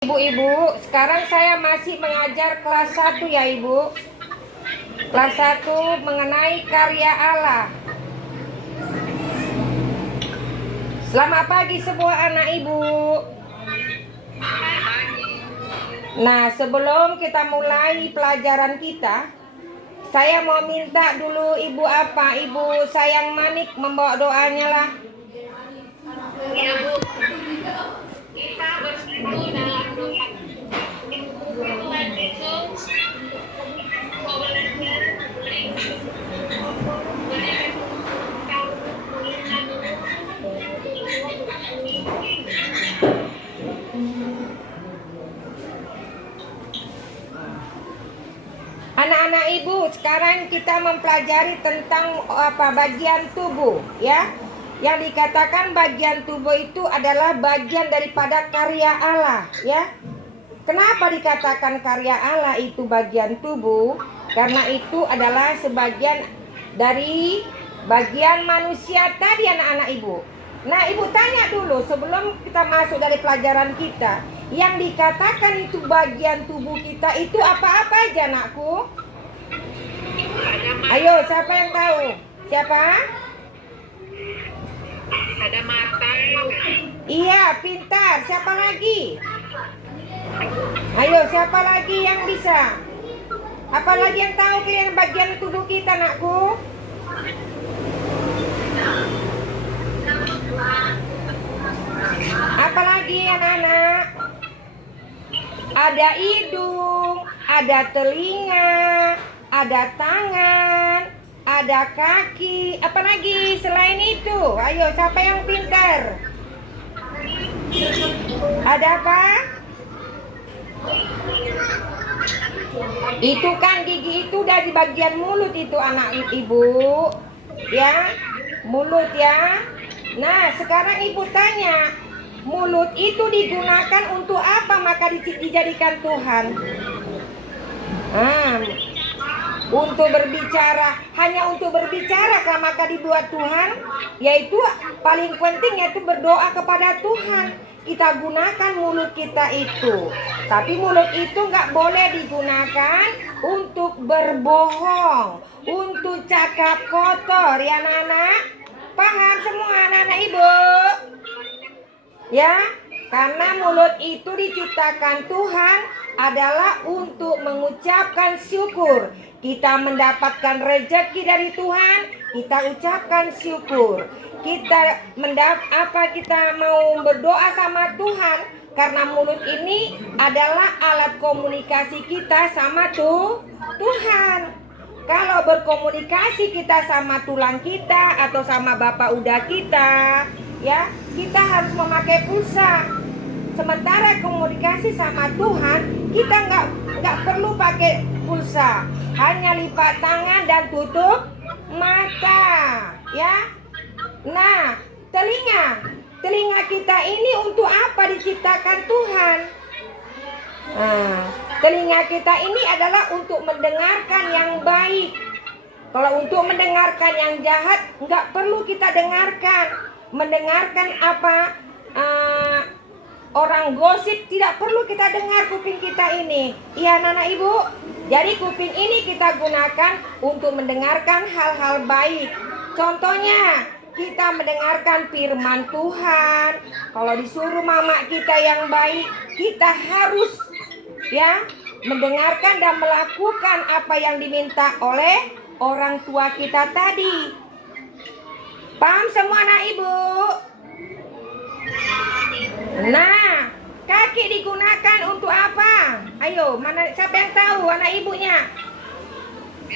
Ibu-ibu, sekarang saya masih mengajar kelas 1 ya Ibu. Kelas 1 mengenai karya Allah. Selamat pagi semua anak Ibu. Nah, sebelum kita mulai pelajaran kita, saya mau minta dulu Ibu Ibu Sayang Manik membawa doanya lah. Ya Bu, kita bersatu dalam doa. Tuhan Yesus, Anak-anak Ibu, sekarang kita mempelajari tentang bagian tubuh ya. Yang dikatakan bagian tubuh itu adalah bagian daripada karya Allah ya. Kenapa dikatakan karya Allah itu bagian tubuh? Karena itu adalah sebagian dari bagian manusia tadi anak-anak Ibu. Nah, Ibu tanya dulu sebelum kita masuk dari pelajaran kita, yang dikatakan itu bagian tubuh kita itu apa-apa aja anakku? Ayo, siapa yang tahu? Siapa? ada mata. Iya, pintar. Siapa lagi? Ayo, siapa lagi yang bisa? Apa lagi yang tahu kalian bagian tubuh kita, anakku? Apa lagi anak-anak? Ada hidung, ada telinga, ada tangan, ada kaki. Apa lagi selain itu? Ayo, siapa yang pintar? Ada apa? Itu kan gigi itu dari bagian mulut itu anak ibu. Ya, mulut ya. Nah, sekarang ibu tanya, mulut itu digunakan untuk apa maka dijadikan Tuhan? Untuk berbicara, hanya untuk berbicara maka dibuat Tuhan, yaitu paling penting yaitu berdoa kepada Tuhan. Kita gunakan mulut kita itu, tapi mulut itu nggak boleh digunakan untuk berbohong, untuk cakap kotor ya anak-anak. Paham semua anak-anak Ibu? Ya, karena mulut itu diciptakan Tuhan adalah untuk mengucapkan syukur. Kita mendapatkan rezeki dari Tuhan, kita ucapkan syukur. Kita mau berdoa sama Tuhan karena mulut ini adalah alat komunikasi kita sama Tuhan. Kalau berkomunikasi kita sama tulang kita atau sama bapak udah kita, ya, kita harus memakai pulsa. Sementara komunikasi sama Tuhan, kita nggak perlu pakai pulsa, hanya lipat tangan dan tutup mata, ya. Nah, telinga kita ini untuk apa diciptakan Tuhan? Telinga kita ini adalah untuk mendengarkan yang baik. Kalau untuk mendengarkan yang jahat, nggak perlu kita dengarkan. Mendengarkan orang gosip tidak perlu kita dengar kuping kita ini. Iya anak-anak Ibu. Jadi kuping ini kita gunakan untuk mendengarkan hal-hal baik. Contohnya, kita mendengarkan firman Tuhan. Kalau disuruh mama kita yang baik, kita harus ya mendengarkan dan melakukan apa yang diminta oleh orang tua kita tadi. Paham semua anak Ibu? Nah, kaki digunakan untuk apa? Ayo, mana siapa yang tahu anak ibunya?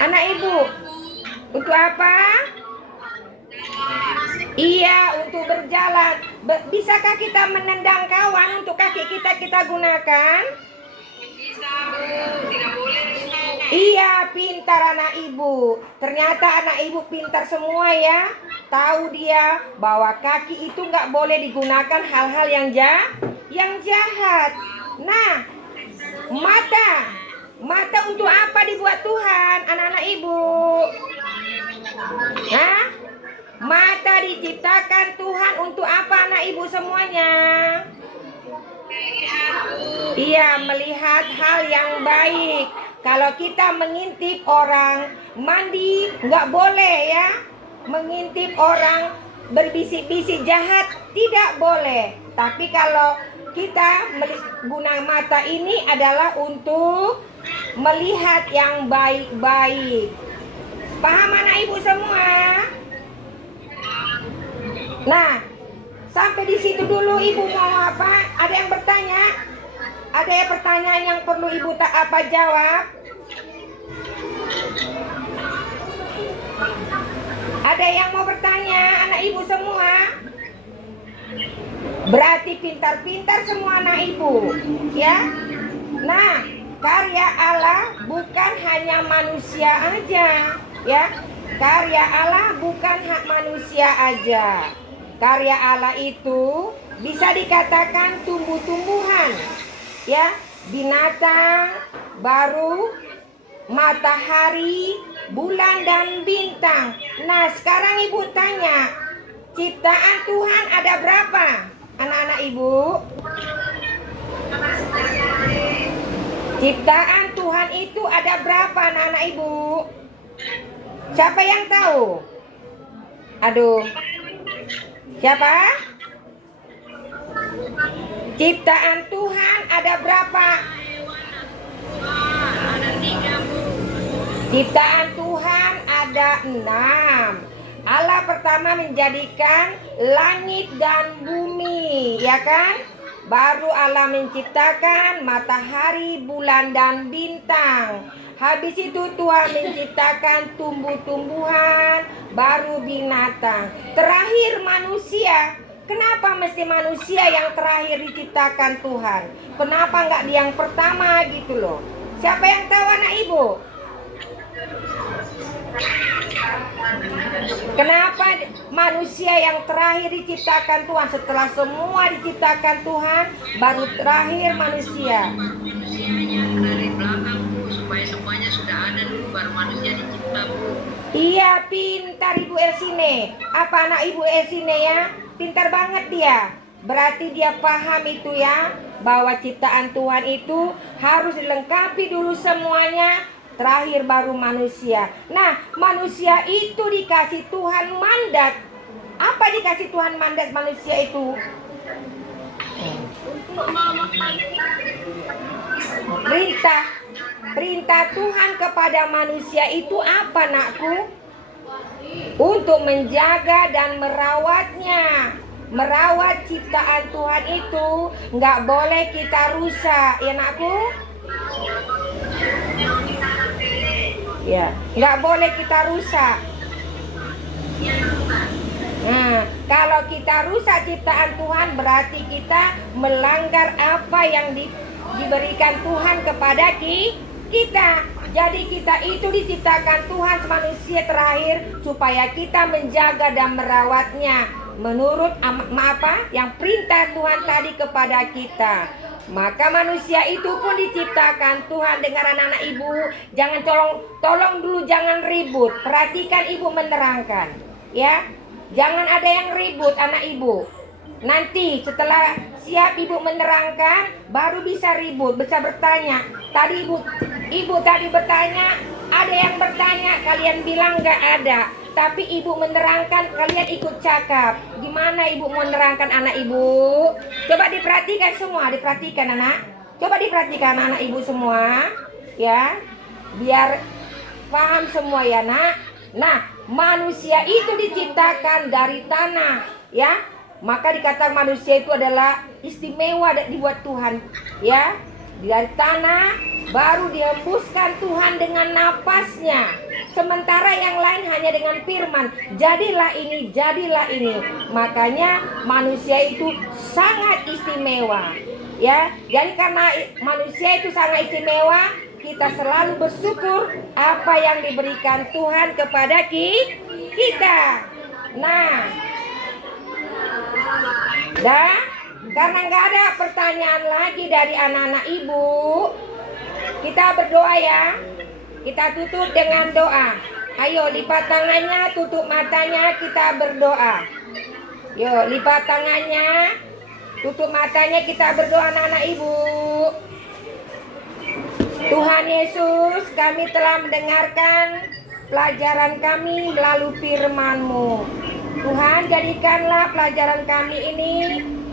Anak ibu, untuk apa? Iya, untuk berjalan. Bisakah kita menendang kawan untuk kaki kita gunakan? Bisa Bu, tidak boleh. Iya, pintar anak ibu. Ternyata anak ibu pintar semua ya. Tahu dia bahwa kaki itu nggak boleh digunakan hal-hal yang jahat. Nah, mata untuk apa dibuat Tuhan, anak-anak ibu? Mata diciptakan Tuhan untuk apa anak ibu semuanya? Lihat, Bu. Iya, melihat hal yang baik. Kalau kita mengintip orang mandi, nggak boleh ya. Mengintip orang berbisik-bisik jahat, tidak boleh. Tapi kalau kita guna mata ini adalah untuk melihat yang baik-baik. Paham anak ibu semua? Nah, sampai di situ dulu ibu mau apa? Ada yang bertanya? Ada yang pertanyaan yang perlu ibu tak apa jawab? Ada yang mau bertanya anak ibu semua? Berarti pintar-pintar semua anak ibu, ya. Nah, karya Allah bukan hanya manusia aja, ya. Karya Allah bukan hak manusia aja. Karya Allah itu bisa dikatakan tumbuh-tumbuhan, ya, binatang, baru, matahari, bulan dan bintang. Nah, sekarang ibu tanya, ciptaan Tuhan ada berapa? Anak-anak ibu, ciptaan Tuhan itu ada berapa anak-anak ibu? Siapa yang tahu? Aduh, siapa? Ciptaan Tuhan ada berapa? Ada 3, Bu. Ciptaan Tuhan ada 6. Allah pertama menjadikan langit dan bumi, ya kan? Baru Allah menciptakan matahari, bulan dan bintang. Habis itu Tuhan menciptakan tumbuh-tumbuhan, baru binatang. Terakhir manusia. Kenapa mesti manusia yang terakhir diciptakan Tuhan? Kenapa nggak di yang pertama gitu loh? Siapa yang tahu anak ibu? Kenapa manusia yang terakhir diciptakan Tuhan? Setelah semua diciptakan Tuhan, baru terakhir manusia. Manusianya dari belakang, Bu, supaya semuanya sudah ada dulu baru manusia dicipta, Bu. Iya, pintar Ibu Elsine. Apa anak Ibu Elsine ya? Pintar banget dia. Berarti dia paham itu ya, bahwa ciptaan Tuhan itu harus dilengkapi dulu semuanya, terakhir baru manusia. Nah, manusia itu dikasih Tuhan mandat. Apa dikasih Tuhan mandat manusia itu? Perintah Tuhan kepada manusia itu apa, nakku? Untuk menjaga dan merawatnya. Merawat ciptaan Tuhan itu nggak boleh kita rusak, ya nakku? Ya, nggak boleh kita rusak. Nah, kalau kita rusak ciptaan Tuhan, berarti kita melanggar apa yang diberikan Tuhan kepada kita. Jadi kita itu diciptakan Tuhan manusia terakhir supaya kita menjaga dan merawatnya menurut yang perintah Tuhan tadi kepada kita. Maka manusia itu pun diciptakan Tuhan. Dengar anak-anak ibu, jangan tolong dulu jangan ribut. Perhatikan ibu menerangkan, ya. Jangan ada yang ribut anak ibu. Nanti setelah siap ibu menerangkan, baru bisa ribut, bisa bertanya. Tadi ibu tadi bertanya, ada yang bertanya, kalian bilang nggak ada. Tapi ibu menerangkan, kalian ikut cakap. Gimana ibu menerangkan anak ibu? Coba diperhatikan semua, diperhatikan anak. Coba diperhatikan anak ibu semua, ya, biar paham semua ya nak. Nah, manusia itu diciptakan dari tanah, ya. Maka dikatakan manusia itu adalah istimewa dibuat Tuhan, ya. Dari tanah baru dihembuskan Tuhan dengan napasnya. Sementara yang lain hanya dengan firman, jadilah ini, jadilah ini. Makanya manusia itu sangat istimewa, ya. Jadi karena manusia itu sangat istimewa, kita selalu bersyukur apa yang diberikan Tuhan kepada kita. Nah, dah, karena nggak ada pertanyaan lagi dari anak-anak ibu, kita berdoa ya. Kita tutup dengan doa. Ayo lipat tangannya, tutup matanya, kita berdoa. Yuk lipat tangannya. Tutup matanya, kita berdoa anak-anak ibu. Tuhan Yesus, kami telah mendengarkan pelajaran kami melalui firman-Mu. Tuhan, jadikanlah pelajaran kami ini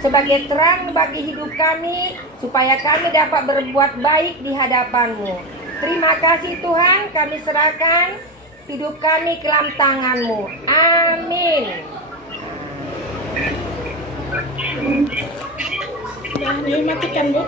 sebagai terang bagi hidup kami, supaya kami dapat berbuat baik di hadapan-Mu. Terima kasih Tuhan, kami serahkan hidup kami ke dalam tangan-Mu. Amin. Udah dimatikan, Bu.